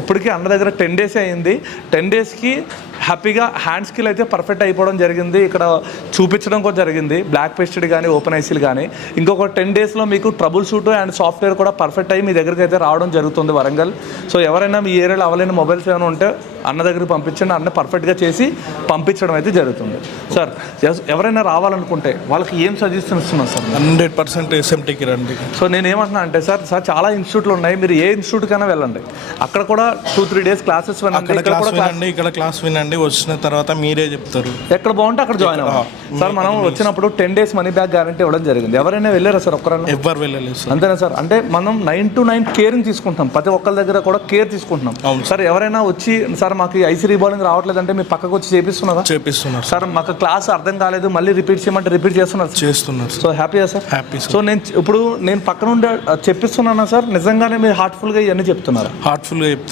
ఇప్పటికీ అన్న దగ్గర 10 days అయింది. 10 daysకి హ్యాపీగా హ్యాండ్ స్కిల్ అయితే పర్ఫెక్ట్ అయిపోవడం జరిగింది. ఇక్కడ చూపించడం కూడా జరిగింది, బ్లాక్ పేస్టెడ్ కానీ ఓపెన్ ఐసీలు కానీ. ఇంకొక 10 daysలో మీకు ట్రబుల్ షూట్ అండ్ సాఫ్ట్వేర్ కూడా పర్ఫెక్ట్ అయ్యి మీ దగ్గరికి అయితే రావడం జరుగుతుంది వరంగల్. సో ఎవరైనా మీ ఏరియాలో అవలేని మొబైల్స్ ఏమైనా ఉంటే అన్న దగ్గరికి పంపించండి, అన్న పర్ఫెక్ట్గా చేసి పంపించడం అయితే జరుగుతుంది. సార్ ఎవరైనా రావాలనుకుంటే వాళ్ళకి ఏం సజెషన్ ఇస్తున్నారు సార్? 100% SMTకి రండి. సో నేను ఏమంటున్నా అంటే సార్ చాలా ఇన్స్టిట్యూట్లు ఉన్నాయి, మీరు ఏ ఇన్స్టిట్యూట్కైనా వెళ్ళండి, అక్కడ కూడా 2-3 days క్లాసెస్ వినండి, ఇక్కడ క్లాస్ వినండి, వచ్చిన తర్వాత మీరే చెప్తారు ఎక్కడ బాగుంటే అక్కడ జాయిన్ అవ్వాలి. సార్ మనం వచ్చినప్పుడు 10 days మనీ బ్యాక్ గ్యారంటీ ఇవ్వడం జరిగింది. ఎవరైనా వెళ్ళారా సార్? ఒక్కరన్నా? ఎవరు వెళ్ళలేదు సార్. అంతేనా సార్? అంటే మనం 9 to 9 కేరింగ్ తీసుకుంటాం, ప్రతి ఒక్కరి దగ్గర కూడా కేర్ తీసుకుంటున్నాం. సార్ ఎవరైనా వచ్చి సార్ మాకు ఐసీ రీబాలింగ్ రావట్లేదంటే మీ పక్కకు వచ్చి చేపిస్తున్నారు సార్? మాకు క్లాస్ అర్థం కాలేదు మళ్ళీ రిపీట్ చేయమంటే రిపీట్ చేస్తున్నారు. సో హ్యాపీయా సార్? హ్యాపీ. సో నేను పక్కన ఉండే చెప్పిస్తున్నానా సార్? నిజంగానే మీరు హార్ట్ఫుల్గా ఇవన్నీ చెప్తున్నారు? హార్ట్ఫుల్గా చెప్తున్నారు.